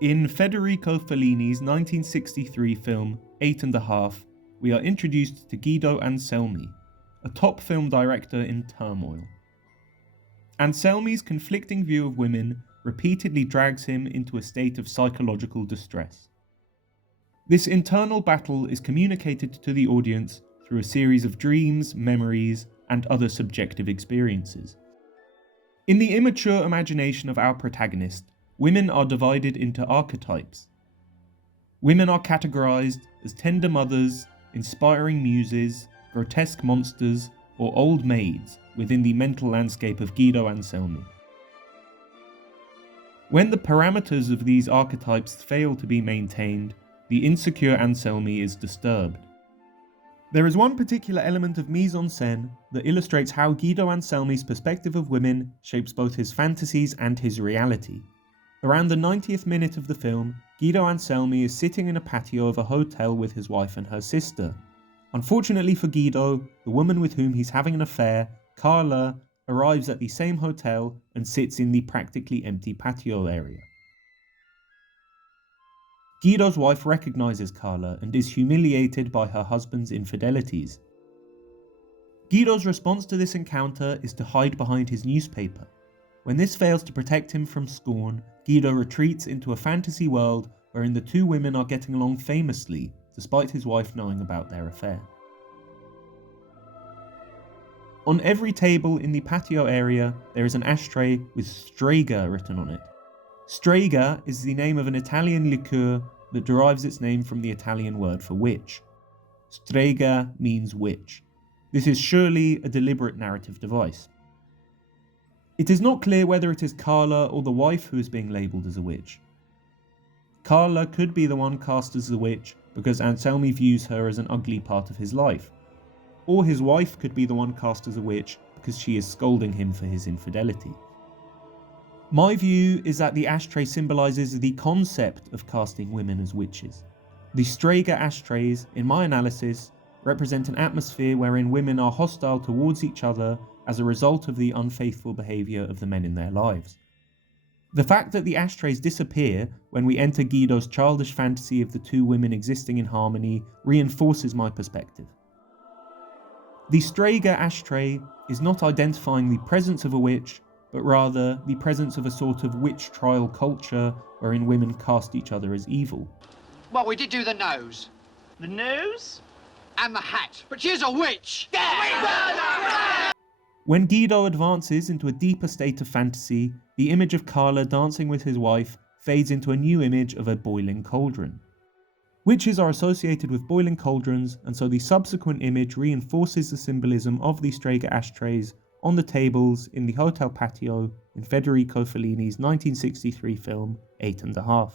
In Federico Fellini's 1963 film 8½, we are introduced to Guido Anselmi, a top film director in turmoil. Anselmi's conflicting view of women repeatedly drags him into a state of psychological distress. This internal battle is communicated to the audience through a series of dreams, memories, and other subjective experiences. In the immature imagination of our protagonist, women are divided into archetypes. Women are categorised as tender mothers, inspiring muses, grotesque monsters, or old maids within the mental landscape of Guido Anselmi. When the parameters of these archetypes fail to be maintained, the insecure Anselmi is disturbed. There is one particular element of mise en scène that illustrates how Guido Anselmi's perspective of women shapes both his fantasies and his reality. Around the 90th minute of the film, Guido Anselmi is sitting in a patio of a hotel with his wife and her sister. Unfortunately for Guido, the woman with whom he's having an affair, Carla, arrives at the same hotel and sits in the practically empty patio area. Guido's wife recognizes Carla and is humiliated by her husband's infidelities. Guido's response to this encounter is to hide behind his newspaper. When this fails to protect him from scorn, Guido retreats into a fantasy world wherein the two women are getting along famously, despite his wife knowing about their affair. On every table in the patio area, there is an ashtray with Strega written on it. Strega is the name of an Italian liqueur that derives its name from the Italian word for witch. Strega means witch. This is surely a deliberate narrative device. It is not clear whether it is Carla or the wife who is being labelled as a witch. Carla could be the one cast as the witch because Anselmi views her as an ugly part of his life, or his wife could be the one cast as a witch because she is scolding him for his infidelity. My view is that the ashtray symbolises the concept of casting women as witches. The Strega ashtrays, in my analysis, represent an atmosphere wherein women are hostile towards each other as a result of the unfaithful behaviour of the men in their lives. The fact that the ashtrays disappear when we enter Guido's childish fantasy of the two women existing in harmony reinforces my perspective. The Strega ashtray is not identifying the presence of a witch, but rather the presence of a sort of witch trial culture wherein women cast each other as evil. Well, we did do the nose. The nose? And the hat. But she's a witch! When Guido advances into a deeper state of fantasy, the image of Carla dancing with his wife fades into a new image of a boiling cauldron. Witches are associated with boiling cauldrons, and so the subsequent image reinforces the symbolism of the Strega ashtrays on the tables in the hotel patio in Federico Fellini's 1963 film 8½.